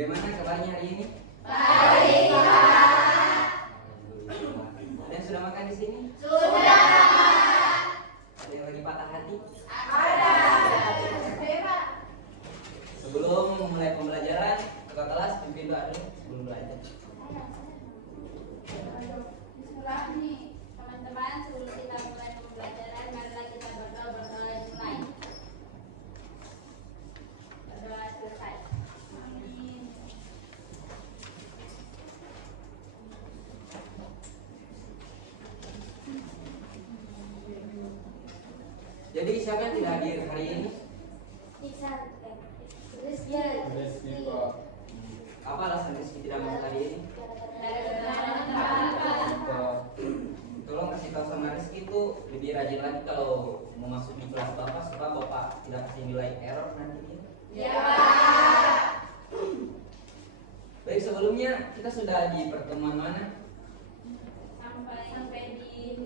Bagaimana kabarnya hari ini? Baik, Pak. Ada yang sudah makan di sini? Sudah. Ada yang lagi patah hati? Ada. Sebelum memulai pembelajaran, kakak kelas pimpin doa dulu sebelum belajar. Bismillah nih, teman-teman, sebelum kita mulai pembelajaran, marilah kita berdoa mulai. Berdoa selesai. Amin. Jadi siapa yang tidak hadir hari ini? Rizky, Pak. Apa alasan Rizky tidak masuk hari ini? Tolong kasih tahu sama Rizky itu lebih rajin lagi kalau mau masuk di kelas Bapak supaya Bapak tidak kasih nilai error nanti. Ya, Pak. Baik, sebelumnya kita sudah di pertemuan mana? Sampai di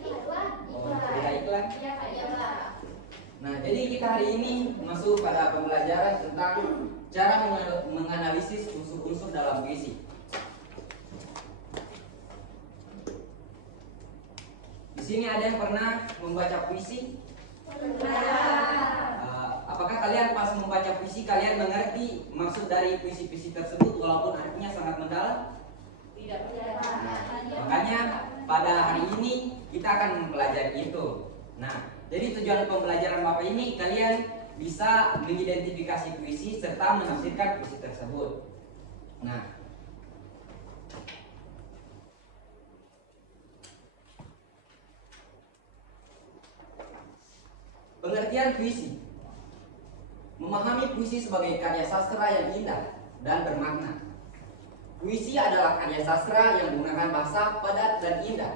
iklan. Oh, sudah iklan. Iya, Pak. Iya, Pak. Nah, jadi kita hari ini masuk pada pembelajaran tentang cara menganalisis unsur-unsur dalam puisi. Di sini ada yang pernah membaca puisi? Apakah kalian pas membaca puisi kalian mengerti maksud dari puisi-puisi tersebut walaupun artinya sangat mendalam? Tidak. Makanya pada hari ini kita akan mempelajari itu. Nah, jadi tujuan pembelajaran Bapak ini kalian bisa mengidentifikasi puisi serta menafsirkan puisi tersebut. Nah, pengertian puisi. Memahami puisi sebagai karya sastra yang indah dan bermakna. Puisi adalah karya sastra yang menggunakan bahasa padat dan indah.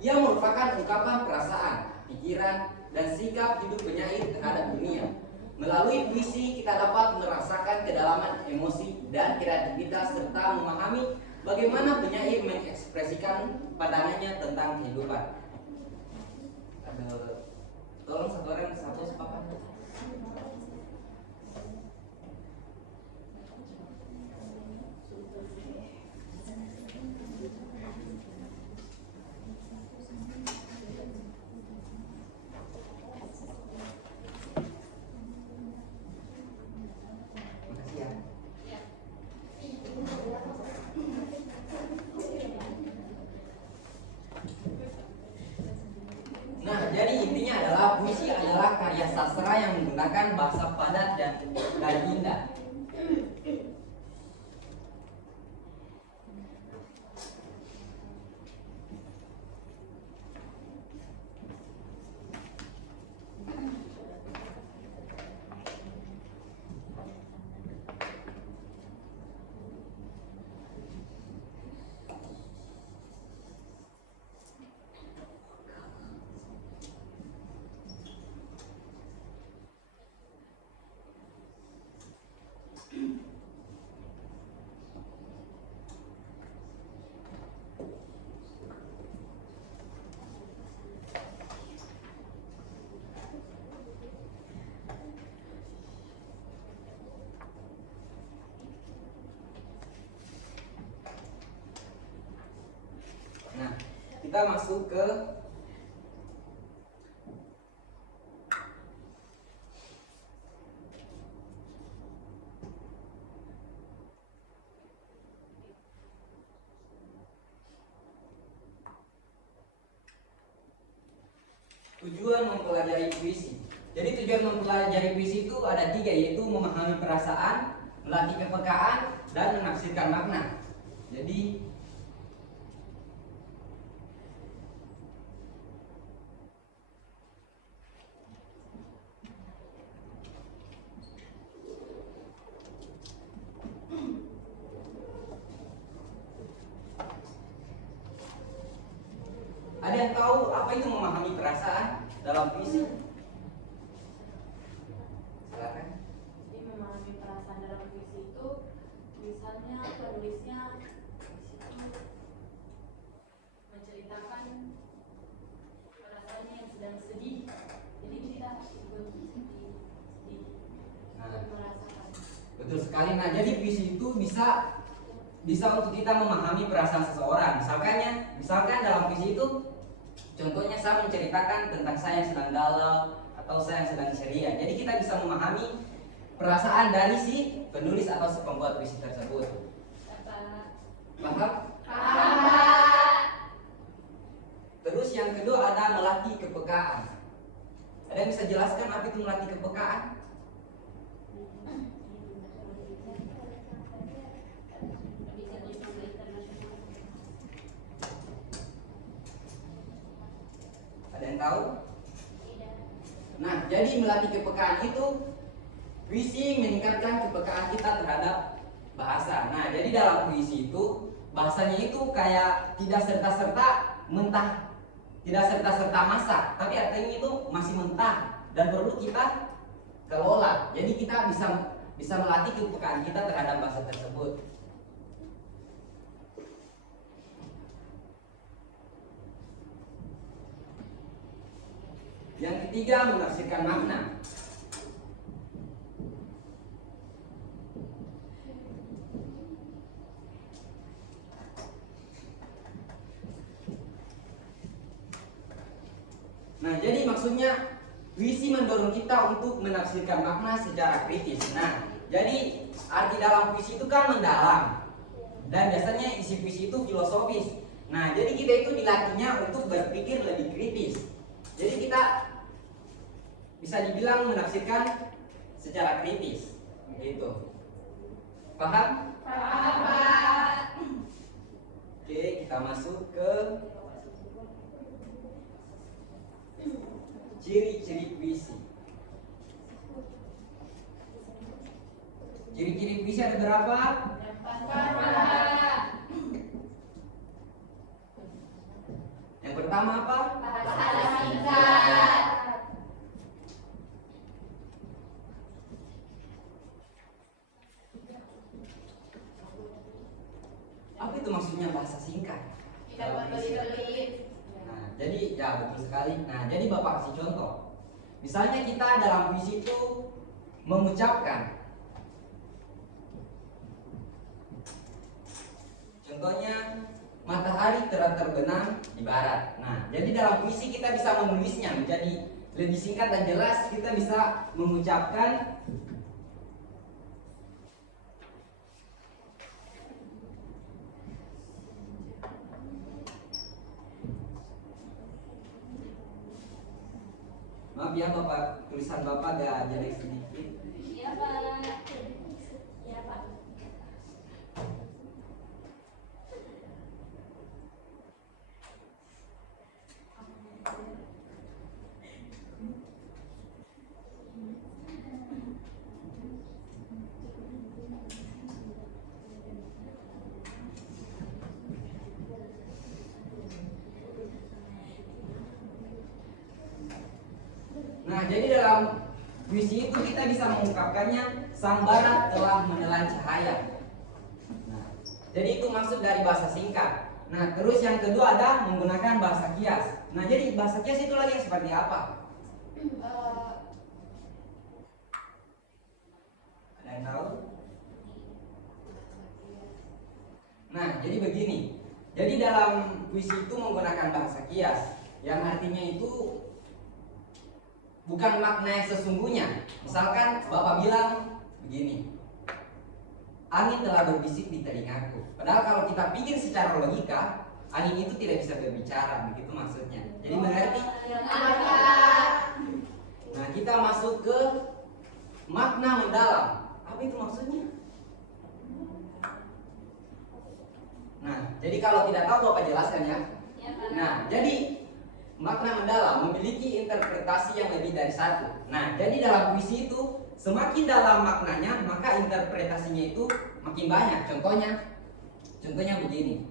Ia merupakan ungkapan perasaan, pikiran, dan sikap hidup penyair terhadap dunia. Melalui puisi kita dapat merasakan kedalaman emosi dan kreativitas serta memahami bagaimana penyair mengekspresikan pandangannya tentang kehidupan. Tolong satu orang satu sepakat. Nah, jadi intinya adalah puisi adalah karya sastra yang menggunakan bahasa padat dan indah. Nah, kita masuk ke tujuan mempelajari puisi. Jadi tujuan mempelajari puisi itu ada tiga, yaitu memahami perasaan, melatih kepekaan, dan menafsirkan makna. Jadi ada yang tahu apa itu memahami perasaan dalam puisi? Silakan. Jadi memahami perasaan dalam puisi itu, misalnya penulisnya di situ menceritakan perasaannya yang sedang sedih, jadi kita ikut betul sekali. Nah, jadi puisi itu bisa untuk kita memahami perasaan seseorang. Misalkan dalam puisi itu, contohnya saya menceritakan tentang saya yang sedang galau atau saya yang sedang ceria. Jadi kita bisa memahami perasaan dari si penulis atau si pembuat puisi tersebut. Paham? Paham, Pak. Terus yang kedua ada melatih kepekaan. Ada yang bisa jelaskan apa itu melatih kepekaan? Ada yang tahu? Nah, jadi melatih kepekaan itu puisi meningkatkan kepekaan kita terhadap bahasa. Nah, jadi dalam puisi itu bahasanya itu kayak tidak serta-serta mentah, tidak serta-serta masak, tapi artinya itu masih mentah dan perlu kita kelola. Jadi kita bisa melatih kepekaan kita terhadap bahasa tersebut. Yang ketiga, menafsirkan makna. Nah, jadi maksudnya puisi mendorong kita untuk menafsirkan makna secara kritis. Nah, jadi arti dalam puisi itu kan mendalam, dan biasanya isi puisi itu filosofis. Nah, jadi kita itu dilatihnya untuk berpikir lebih kritis. Jadi kita bisa dibilang menafsirkan secara kritis, gitu. Paham? Paham, Pak. Oke, kita masuk ke ciri-ciri puisi. Ciri-ciri puisi ada berapa? Yang pertama apa? Bahasa singkat. Apa itu maksudnya bahasa singkat? Tidak berbelit-belit. Nah, jadi ya betul sekali. Nah, jadi Bapak kasih contoh. Misalnya kita dalam puisi itu mengucapkan, contohnya matahari telah terbenam di barat. Nah, jadi dalam puisi kita bisa menulisnya menjadi lebih singkat dan jelas. Kita bisa mengucapkan maaf ya Bapak, tulisan Bapak agak jelek sedikit. Iya, Pak. Iya, Pak. Nah, jadi dalam puisi itu kita bisa mengungkapkannya, sang barat telah menelan cahaya. Nah, jadi itu maksud dari bahasa singkat. Nah, terus yang kedua ada menggunakan bahasa kias. Nah, jadi bahasa kias itu lagi seperti apa? Ada yang tahu? Nah, jadi begini. Jadi dalam puisi itu menggunakan bahasa kias, yang artinya itu bukan makna yang sesungguhnya. Misalkan Bapak bilang begini, angin telah berbisik di telingaku. Padahal kalau kita pikir secara logika, angin itu tidak bisa berbicara, begitu maksudnya. Jadi mengerti? Nah, kita masuk ke makna mendalam. Apa itu maksudnya? Nah, jadi kalau tidak tahu Bapak jelaskan ya. Iya, Pak. Nah, jadi makna mendalam memiliki interpretasi yang lebih dari satu. Nah, jadi dalam puisi itu semakin dalam maknanya, maka interpretasinya itu makin banyak. Contohnya begini.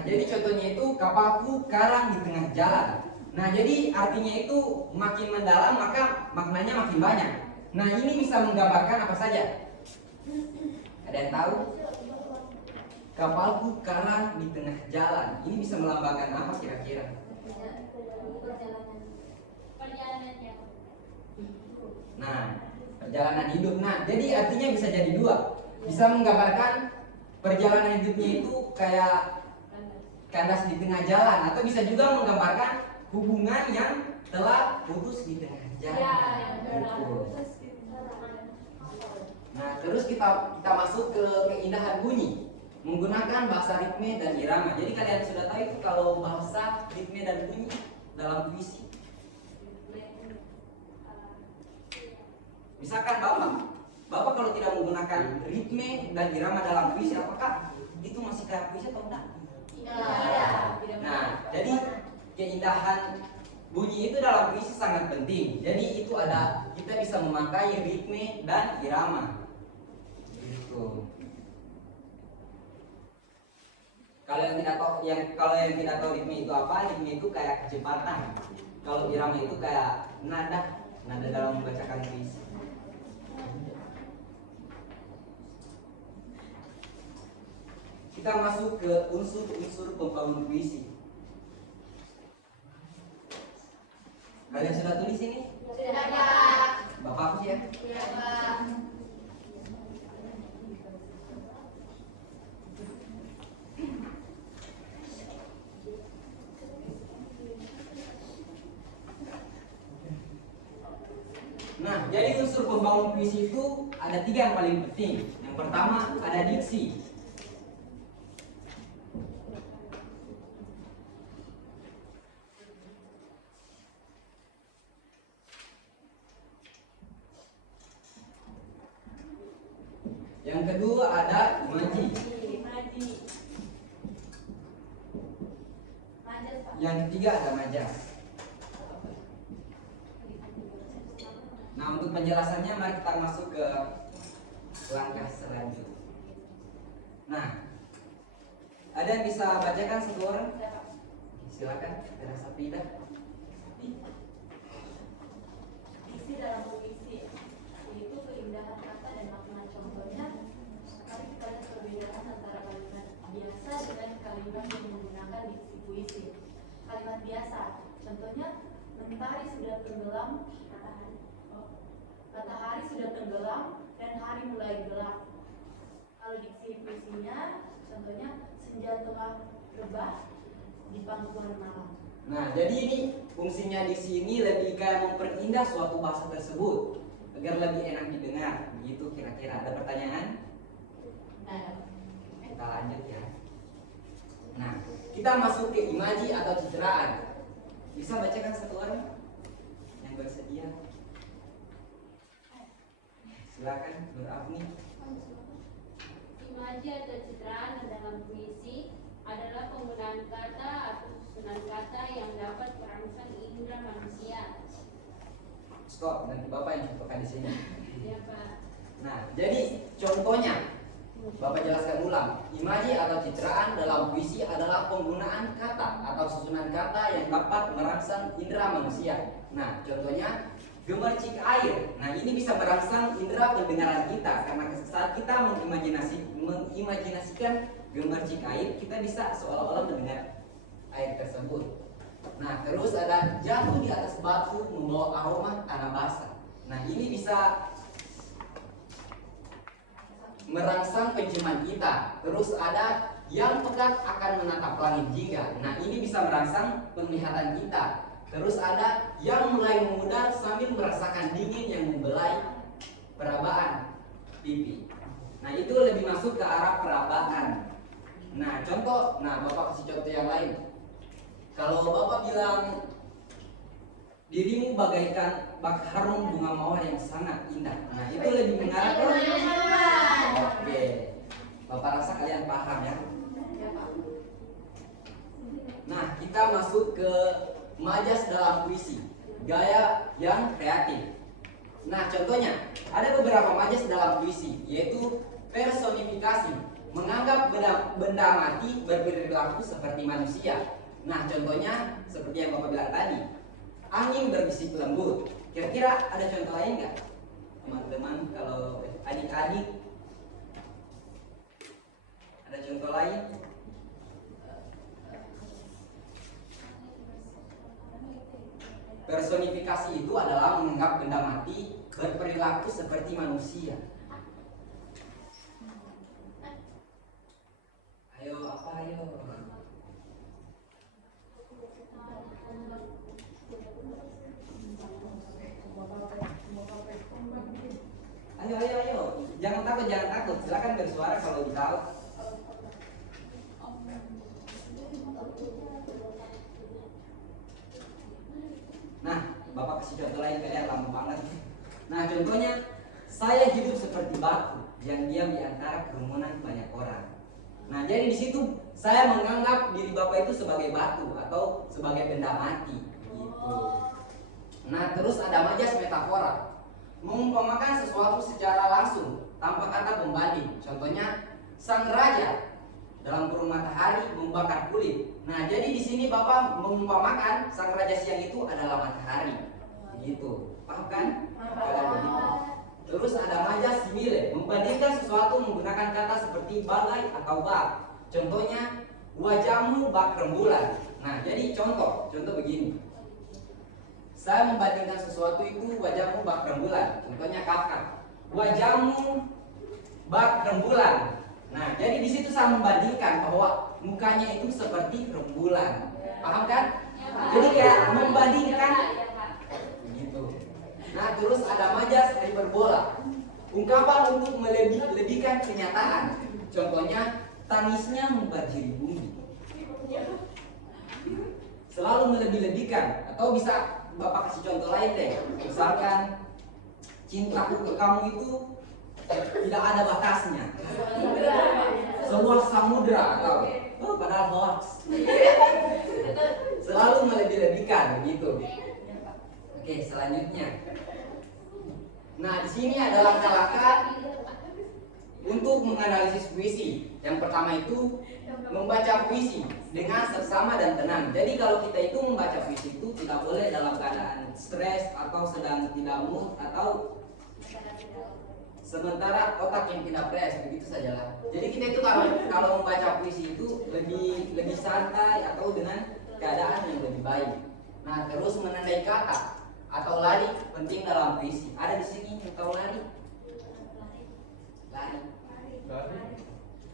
Nah, jadi contohnya itu kapalku karang di tengah jalan. Nah, jadi artinya itu makin mendalam maka maknanya makin banyak. Nah, ini bisa menggambarkan apa saja? Ada yang tahu? Kapalku karang di tengah jalan. Ini bisa melambangkan apa kira-kira? Perjalanan yang Nah, perjalanan hidup. Nah, jadi artinya bisa jadi dua. Bisa menggambarkan perjalanan hidupnya itu kayak kandas di tengah jalan, atau bisa juga menggambarkan hubungan yang telah putus di tengah jalan. Betul. Nah, terus kita masuk ke keindahan bunyi menggunakan bahasa ritme dan irama. Jadi kalian sudah tahu itu kalau bahasa ritme dan bunyi dalam puisi. Misalkan Bapak kalau tidak menggunakan ritme dan irama dalam puisi, apakah itu masih kayak puisi atau enggak? Tidak. Nah, jadi keindahan bunyi itu dalam puisi sangat penting. Jadi itu ada, kita bisa memakai ritme dan irama. Gitu. Kalau yang tidak tahu ritme itu apa, ritme itu kayak kecepatan. Kalau irama itu kayak nada dalam membacakan puisi. Kita masuk ke unsur-unsur pembangun puisi. Kalian sudah tulis ini? Sudah, Pak. Bapak hapus ya. Iya, Pak. Nah, jadi unsur pembangun puisi itu ada 3 yang paling penting. Yang pertama ada diksi. Yang kedua ada imaji. Yang ketiga ada majas. Nah, untuk penjelasannya mari kita masuk ke langkah selanjutnya. Nah, ada yang bisa bacakan satu orang? Silakan, terasa pindah. Diksi dalam puisi yaitu keindahan kata dan makna. Contohnya, mari kita lihat perbedaan antara kalimat biasa dengan kalimat yang menggunakan diksi puisi. Kalimat biasa, contohnya matahari sudah tenggelam dan hari mulai gelap. Kalau diksi puisinya, contohnya senja telah rebah di pangkuan malam. Nah, jadi ini fungsinya di sini lebih kayak memperindah suatu bahasa tersebut agar lebih enak didengar. Begitu kira-kira. Ada pertanyaan? Kita lanjut ya. Nah, kita masuk ke imaji atau citraan. Bisa bacakan satu orang yang bersedia? Silakan, Nur Afni. imaji atau citraan dalam puisi adalah penggunaan kata atau susunan kata yang dapat merangsang indera manusia. Stop, nanti Bapak yang contohkan di sini. Ya, Pak. Nah, jadi contohnya Bapak jelaskan ulang. Imaji atau citraan dalam puisi adalah penggunaan kata atau susunan kata yang dapat merangsang indera manusia. Nah, contohnya gemercik air. Nah, ini bisa merangsang indera pendengaran kita karena saat kita mengimajinasikan gemercik air, kita bisa seolah-olah mendengar air tersebut. Nah, terus ada jatuh di atas batu membawa aroma tanah basah. Nah, ini bisa merangsang penciuman kita. Terus ada yang pekat akan menatap langit jingga. Nah, ini bisa merangsang penglihatan kita. Terus ada yang mulai memudar sambil merasakan dingin yang membelai perabaan pipi. Nah, itu lebih masuk ke arah perabaan. Nah, contoh, Bapak kasih contoh yang lain. Kalau Bapak bilang dirimu bagaikan bak harum bunga mawar yang sangat indah. Nah, itu lebih mengarah ke Oke. Bapak rasa kalian paham ya? Nah, kita masuk ke majas dalam puisi, gaya yang kreatif. Nah, contohnya ada beberapa majas dalam puisi, yaitu personifikasi. menganggap benda mati berperilaku seperti manusia. Nah, contohnya seperti yang Bapak bilang tadi, angin berbisik lembut. Kira-kira ada contoh lain nggak, teman-teman? Kalau adik-adik ada contoh lain? Personifikasi itu adalah menganggap benda mati berperilaku seperti manusia. Ayo, apa ayo? Ayo. Jangan takut. Silakan bersuara kalau tahu. Nah, Bapak kasih contoh lain, kalian lama banget. Nah, contohnya, saya hidup seperti batu yang diam di antara kerumunan banyak orang. Nah, jadi di situ saya menganggap diri Bapak itu sebagai batu atau sebagai benda mati, gitu. Nah, terus ada majas metafora, mengumpamakan sesuatu secara langsung tanpa kata pembanding. Contohnya, sang raja dalam kurung matahari membakar kulit. Nah, jadi di sini Bapak mengumpamakan sang raja siang itu adalah matahari, begitu. Paham kan? Kalau begitu. Terus ada majas simile, membandingkan sesuatu menggunakan kata seperti bagai atau bak. Contohnya, wajahmu bak rembulan. Nah, jadi contoh begini. Saya membandingkan sesuatu itu wajahmu bak rembulan. Contohnya Kafka, wajahmu bak rembulan. Nah, jadi di situ saya membandingkan bahwa mukanya itu seperti rembulan. Paham kan? Jadi kayak membandingkan begitu. Nah, terus ada majas hiperbola, ungkapan untuk melebihkan kenyataan. Contohnya, tangisnya membanjiri bumi. Selalu melebih-lebihkan. Atau bisa Bapak kasih contoh lain deh. Misalkan, cintaku ke kamu itu tidak ada batasnya. Seluas samudra atau padahal hoax. Selalu melebih-lebihkan begitu. Oke, selanjutnya. Nah, di sini ada langkah-langkah untuk menganalisis puisi. Yang pertama itu membaca puisi dengan seksama dan tenang. Jadi kalau kita itu membaca puisi itu tidak boleh dalam keadaan stres atau sedang tidak mood atau sementara otak yang tidak fresh, begitu sajalah. Jadi kita itu kalau membaca puisi itu lebih santai atau dengan keadaan yang lebih baik. Nah, terus menandai kata atau lari penting dalam puisi. Ada di sini yang tahu lari?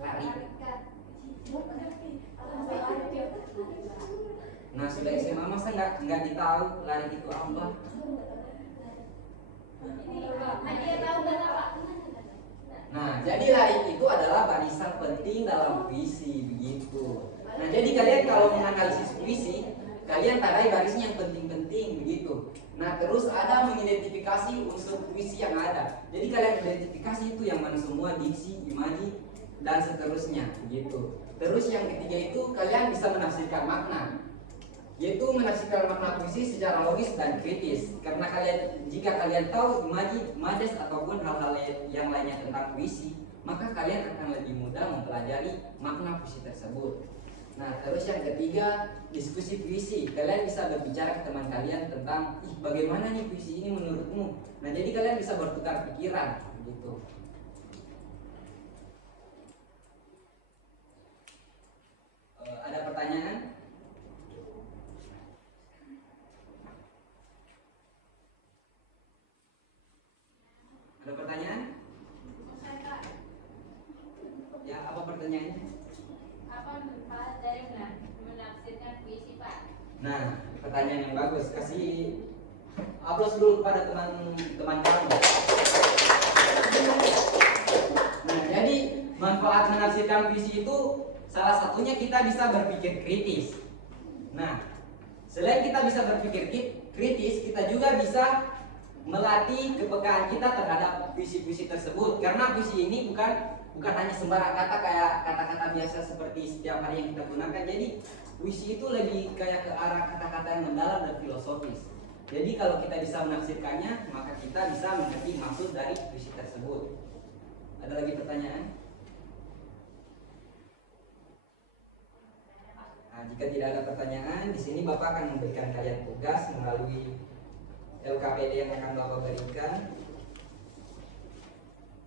Lari. Nah, sudah SMA masa nggak ditahu lari itu apa? Nah, jadi lari itu adalah barisan penting dalam puisi, begitu. Nah, jadi kalian kalau menganalisis puisi, kalian tandai barisnya yang penting-penting, begitu. Nah, terus ada mengidentifikasi unsur puisi yang ada. Jadi kalian identifikasi itu yang mana semua, diksi, imaji, dan seterusnya, begitu. Terus yang ketiga itu kalian bisa menafsirkan makna, yaitu menafsirkan makna puisi secara logis dan kritis. Karena jika kalian tahu imaji, majas ataupun hal-hal yang lainnya tentang puisi, maka kalian akan lebih mudah mempelajari makna puisi tersebut. Nah, terus yang ketiga, diskusi puisi. Kalian bisa berbicara ke teman kalian tentang, bagaimana nih puisi ini menurutmu? Nah, jadi kalian bisa bertukar pikiran, gitu. Ada pertanyaan? Ada pertanyaan? Ya, apa pertanyaannya? Apa manfaat dari menafsirkan puisi, Pak? Nah, pertanyaan yang bagus. Kasih aplaus dulu kepada teman-teman kamu. Nah, jadi manfaat menafsirkan puisi itu salah satunya kita bisa berpikir kritis. Nah, selain kita bisa berpikir kritis, kita juga bisa melatih kepekaan kita terhadap puisi-puisi tersebut. Karena puisi ini bukan hanya sembarang kata kayak kata-kata biasa seperti setiap hari yang kita gunakan. Jadi puisi itu lebih kayak ke arah kata-kata yang mendalam dan filosofis. Jadi kalau kita bisa menafsirkannya, maka kita bisa mengerti maksud dari puisi tersebut. Ada lagi pertanyaan? Nah, jika tidak ada pertanyaan, di sini Bapak akan memberikan kalian tugas melalui LKPD yang akan Bapak berikan.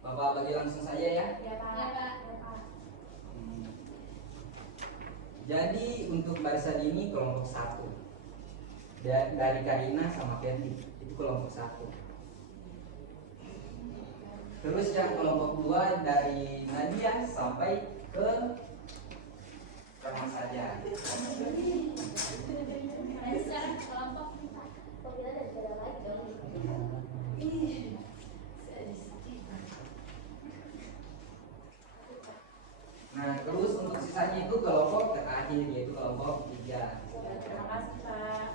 Bapak bagi langsung saja ya. Ya, Pak. Ya, Pak. Jadi untuk barisan ini kelompok 1 dari Karina sama Fendi itu kelompok 1. Terus yang kelompok 2 dari Nadia sampai ke Rahma saja. Dan sekarang kelompok Nah, terus untuk sisanya itu kelompok terakhir yaitu kelompok 3. Terima kasih, Pak.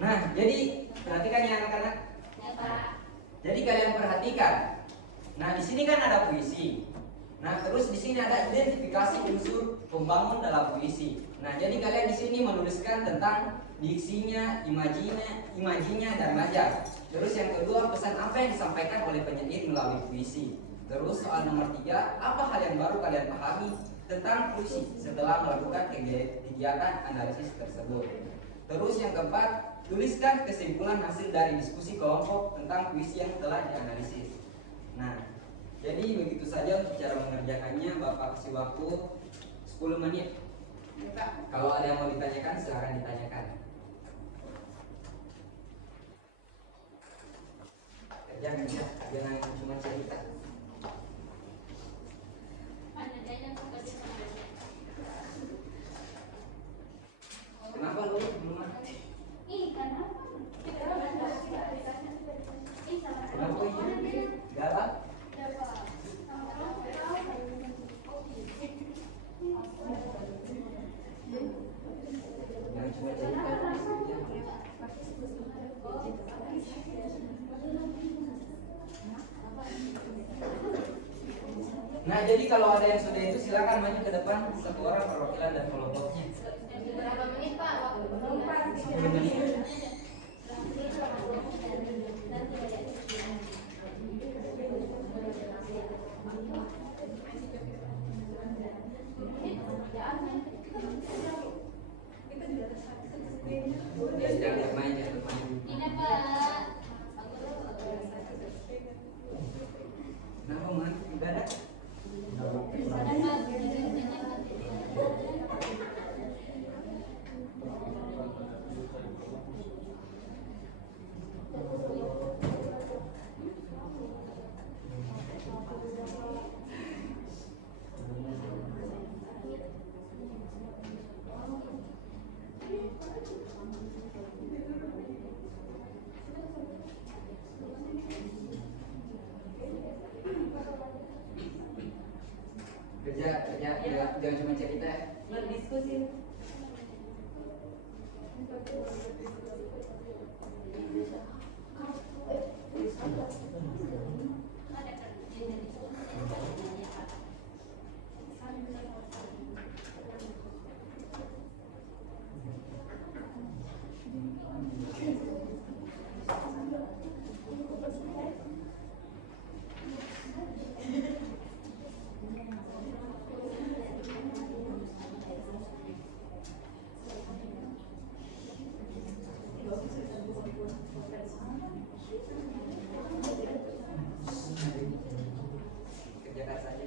Nah, jadi perhatikan ya anak-anak. ya, Pak. Jadi kalian perhatikan. Nah, di sini kan ada puisi. Nah, terus di sini ada identifikasi unsur pembangun dalam puisi. Nah, jadi kalian di sini menuliskan tentang diksinya, imajinya, dan majar. Terus yang kedua, pesan apa yang disampaikan oleh penyair melalui puisi. Terus soal nomor 3, apa hal yang baru kalian pahami tentang puisi setelah melakukan kegiatan analisis tersebut. Terus yang keempat, tuliskan kesimpulan hasil dari diskusi kelompok tentang puisi yang telah dianalisis. Nah, jadi begitu saja untuk cara mengerjakannya. Bapak kasih waktu 10 menit. Kalau ada yang mau ditanyakan, silakan ditanyakan. Kerjakan ya, jangan cuma cerita. Mana daya kepada pengajar. Kenapa lu belum? Kenapa? Kenapa ini? Galak? Jangan cuma cerita. Nah, jadi kalau ada yang sudah itu silakan maju ke depan, satu orang perwakilan dan kelompoknya. Berapa menit, Pak? Waktu 10 menit. Ya, jangan main, jangan main. Ini, Pak. Kenapa man? Tidak ada. Kerja, jangan cuma cerita. Berdiskusi. Kerjakan saja.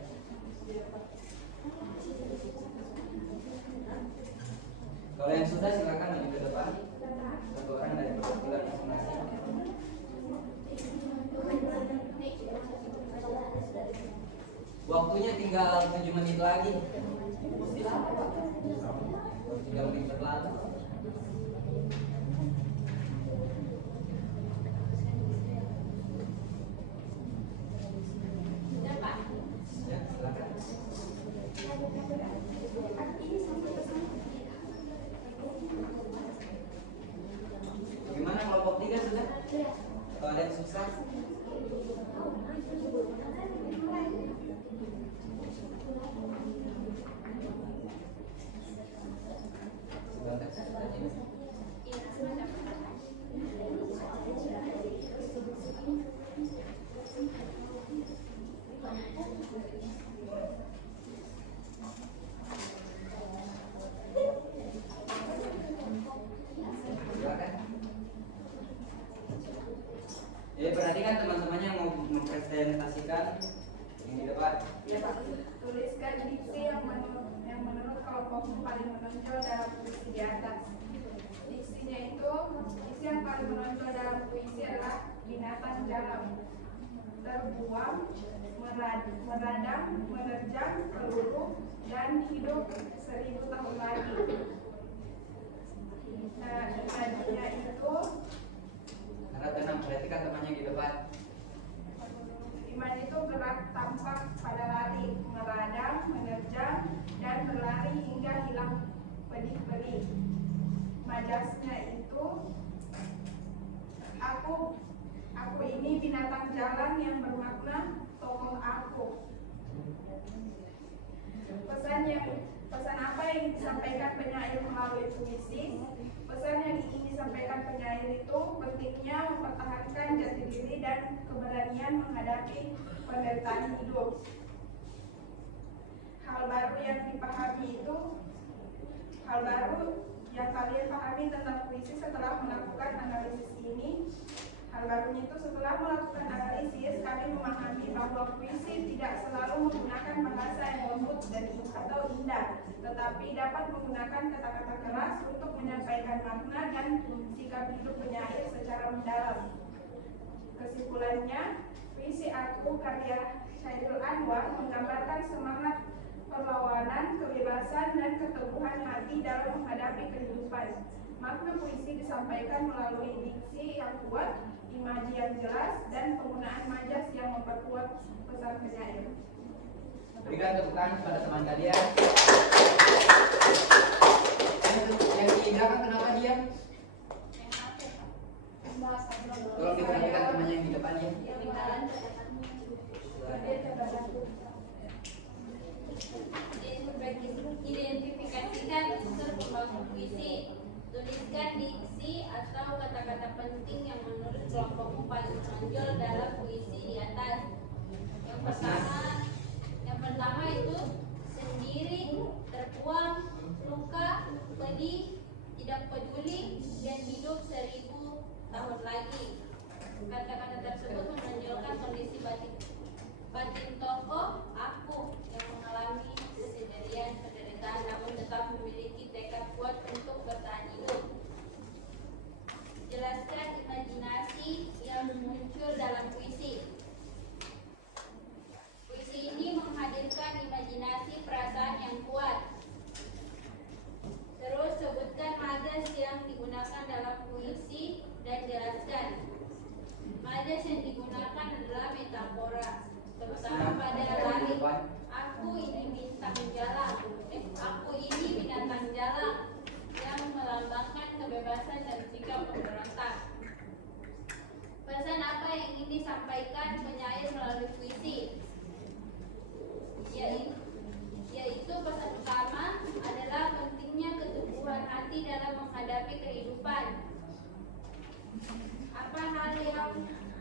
Kalau yang sudah silakan maju ke depan. Satu orang dari perwakilan masing-masing. Waktunya tinggal 7 menit lagi. 3 menit berlalu. Ya, silakan. Gimana kelompok 3 sudah? Kalau ada yang susah? Sebentar. Silakan. Jadi perhatikan teman-teman yang mau mempresentasikan yang di depan. Ya, Pak. Tuliskan diksi yang menurut kelompokmu paling menonjol dalam puisi di atas. Diksinya itu, diksi yang paling menonjol dalam puisi adalah binatang jalan, terbuang, meradang, menerjang, peluru, dan hidup 1000 tahun lagi. Imajinya itu, Harap tenang, perhatikan temannya yang di depan. iman itu gerak tampak pada lari, meradang, menerjang, dan berlari hingga hilang pedih-pedih. Majasnya itu, aku ini binatang jalan yang bermakna tokoh aku. Pesan apa yang disampaikan penyair melalui puisi? Pesan yang ingin disampaikan penyair itu pentingnya mempertahankan jati diri dan keberanian menghadapi penderitaan hidup. Hal baru yang kalian pahami tentang puisi setelah melakukan analisis ini. Hal barunya itu setelah melakukan analisis, kami memahami bahwa puisi tidak selalu menggunakan bahasa yang lembut dan atau indah, tetapi dapat menggunakan kata-kata keras untuk menyampaikan makna dan sikap hidup penyair secara mendalam. Kesimpulannya, puisi Aku karya Chairul Anwar menggambarkan semangat perlawanan, kebebasan, dan keteguhan hati dalam menghadapi kehidupan. Makna puisi disampaikan melalui diksi yang kuat, imaji yang jelas, dan penggunaan majas yang memperkuat pesan penyair. Berikan tepuk tangan kepada teman kalian. Yang di belakang kenapa diam? Tolong diperhatikan temannya yang di depan ya. Identifikasikan unsur pembangun puisi. Tuliskan diksi atau kata-kata penting yang menurut kelompokmu paling menonjol dalam puisi di atas. Yang pertama itu sendiri, terbuang, luka, pedih, tidak peduli, dan hidup 1000 tahun lagi. Kata-kata tersebut menonjolkan kondisi batin tokoh aku yang mengalami kesendirian, penderitaan, namun tetap memiliki tekad kuat untuk bertahan hidup. Jelaskan imajinasi yang muncul dalam puisi. Puisi ini menghadirkan imajinasi perasaan yang kuat. Terus sebutkan majas yang digunakan dalam puisi dan jelaskan. Majas yang digunakan adalah metafora, terutama pada lari. Aku ini bintang jalan, aku ini binatang jalan yang melambangkan kebebasan dan sikap pemberontak. Pesan apa yang ingin disampaikan penyair melalui puisi? Yaitu pesan utama adalah pentingnya keteguhan hati dalam menghadapi kehidupan.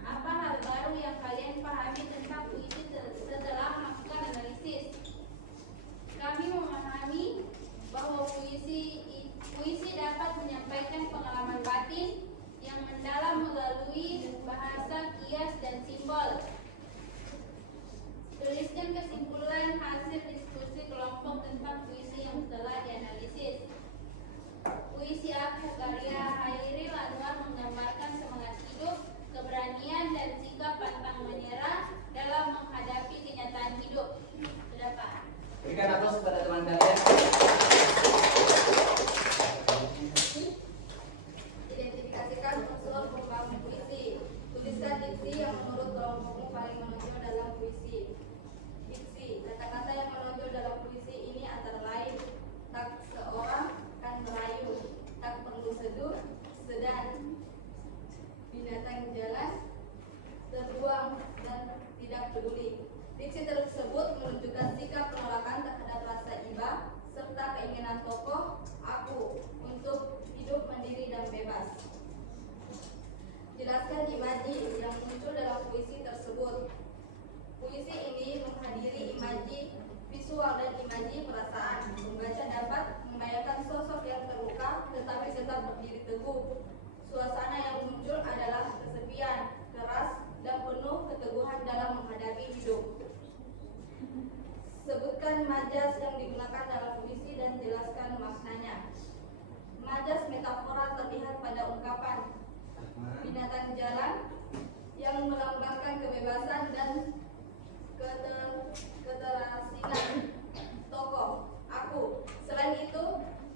Apa hal baru yang kalian pahami tentang puisi setelah melakukan analisis? Kami memahami bahwa puisi dapat menyampaikan pengalaman batin yang mendalam melalui bahasa, kias, dan simbol. Tuliskan kesimpulan hasil diskusi kelompok tentang puisi yang telah dianalisis. Puisi Aku karya Chairul Anwar menggambarkan semangat hidup, keberanian, dan sikap pantang menyerah dalam menghadapi kenyataan hidup. Sudah, Pak. Berikan aplaus kepada teman kalian. Identifikasikan unsur pembangun puisi. Tuliskan diksi yang menurut kelompokmu paling menonjol dalam puisi. Diksi, kata-kata yang menonjol dalam puisi ini antara lain: tak seorang kan merayu, tak perlu seduh, sedan, binatang jalan, terbuang, dan tidak peduli. Diksi tersebut menunjukkan sikap penolakan terhadap rasa iba serta keinginan tokoh aku untuk hidup mandiri dan bebas. Jelaskan imaji yang muncul dalam puisi tersebut. Puisi ini menghadiri impian, keras, dan penuh keteguhan dalam menghadapi hidup. Sebutkan majas yang digunakan dalam puisi dan jelaskan maknanya. Majas metafora terlihat pada ungkapan binatang jalan yang melambangkan kebebasan dan keterasingan tokoh aku. Selain itu,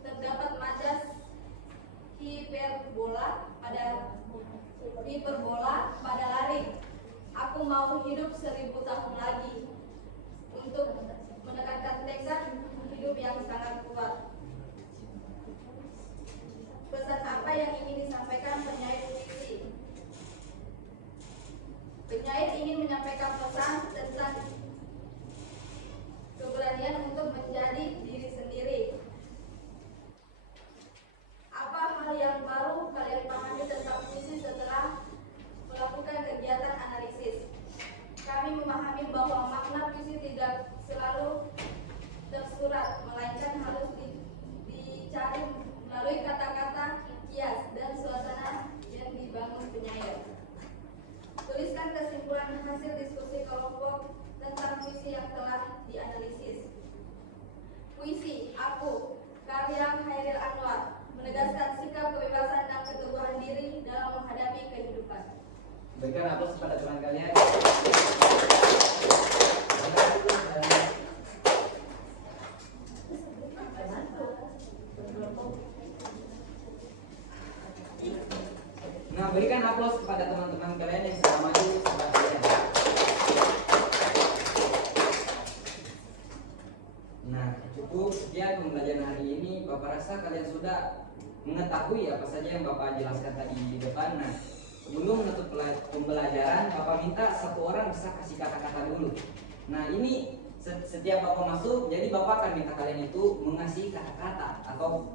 terdapat majas hiperbola pada lari. Aku mau hidup 1000 tahun lagi, untuk menekankan tekad hidup yang sangat kuat. Pesan apa yang ingin disampaikan penyair puisi? Penyair ingin menyampaikan pesan tentang keberanian untuk menjadi diri sendiri. Apa hal yang baru kalian pahami tentang puisi setelah melakukan kegiatan analisis? Kami memahami bahwa makna puisi tidak selalu tersurat, melainkan harus dicari melalui kata-kata kias dan suasana yang dibangun penyair. Tuliskan kesimpulan hasil diskusi kelompok tentang puisi yang telah dianalisis. Puisi Aku, karya Khairil Anwar, menegaskan sikap kebebasan dan keteguhan diri dalam menghadapi kehidupan. Berikan aplaus kepada teman kalian. Nah, berikan aplaus kepada teman-teman kalian yang sudah maju sebelah kalian. Nah, cukup sekian pembelajaran hari ini. Bapak rasa kalian sudah mengetahui apa saja yang Bapak jelaskan tadi di depan. Nah, sebelum menutup pembelajaran, Bapak minta satu orang bisa kasih kata-kata dulu. Nah, ini setiap Bapak masuk, jadi Bapak akan minta kalian itu mengasih kata-kata atau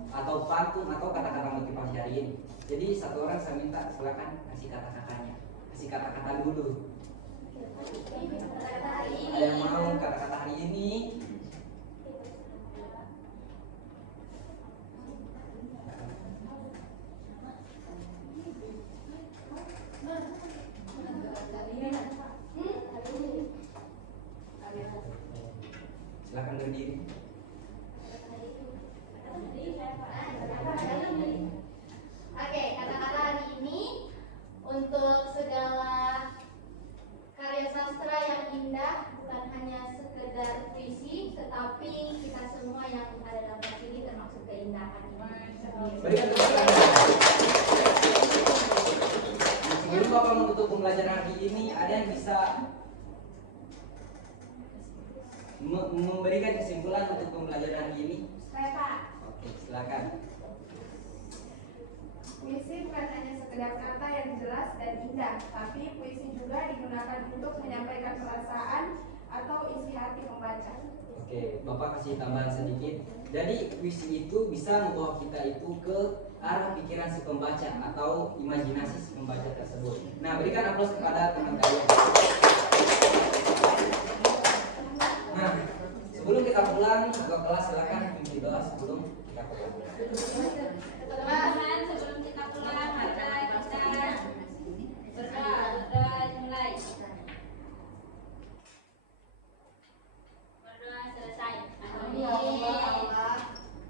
pantun atau kata-kata motivasi hari ini. Jadi satu orang saya minta silakan kasih kata-katanya, kasih kata-kata dulu. Ada yang mau kata-kata hari ini? Silakan berdiri. Oke, kata-kata hari ini untuk segala karya sastra yang indah, bukan hanya sekedar puisi, tetapi kita semua yang ada dalam sini termasuk keindahan ini. Berikan tepuk tangan. Sebelum Bapak menutup pembelajaran hari ini, ada yang bisa memberikan kesimpulan untuk pembelajaran hari ini? Saya Pak. Oke, silakan. Puisi bukan hanya sekedar kata yang jelas dan indah, tapi puisi juga digunakan untuk menyampaikan perasaan atau isi hati pembaca. Oke, Bapak kasih tambahan sedikit. Jadi puisi itu bisa membawa kita itu ke arah pikiran si pembaca atau imajinasi si pembaca tersebut. Nah, berikan aplaus kepada teman kalian. Nah, sebelum kita pulang ke kelas, silakan pimpin doa sebelum kita pulang. Teman-teman, sebelum kita pulang, mari kita berdoa dimulai. Berdoa selesai. Amin.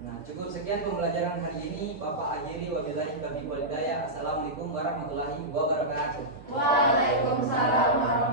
Nah, cukup sekian pembelajaran hari ini. Bapak akhiri wabillahi taufiq wal hidayah. Assalamualaikum warahmatullahi wabarakatuh. Waalaikumsalam warahmatullahi wabarakatuh.